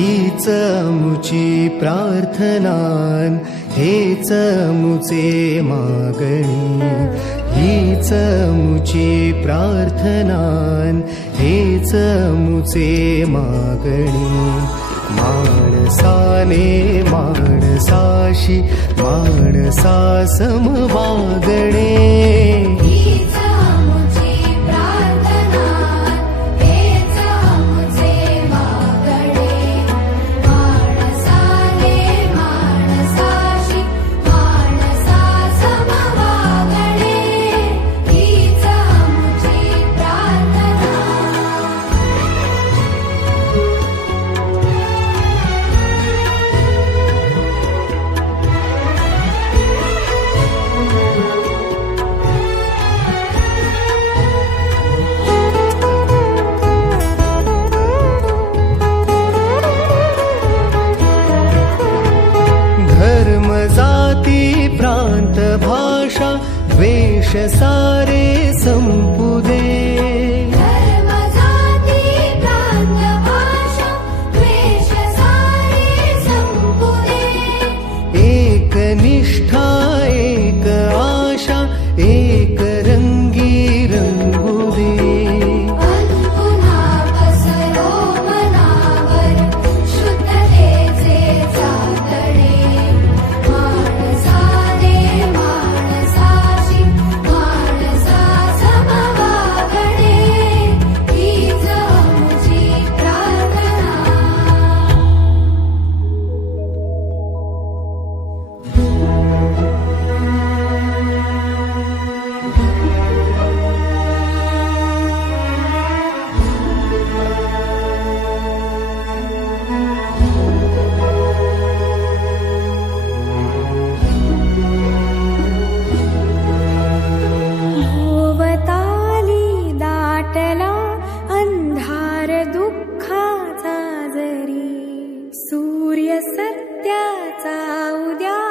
हीच मुची प्रार्थनान हेच मुचे मागणी. हीच मुची प्रार्थनान हेच मुचे मागणी. माणसाने माणसाशी माणसा समवागणे जाती प्रांत भाषा वेश सारे सूर्य सत्याचा उद्या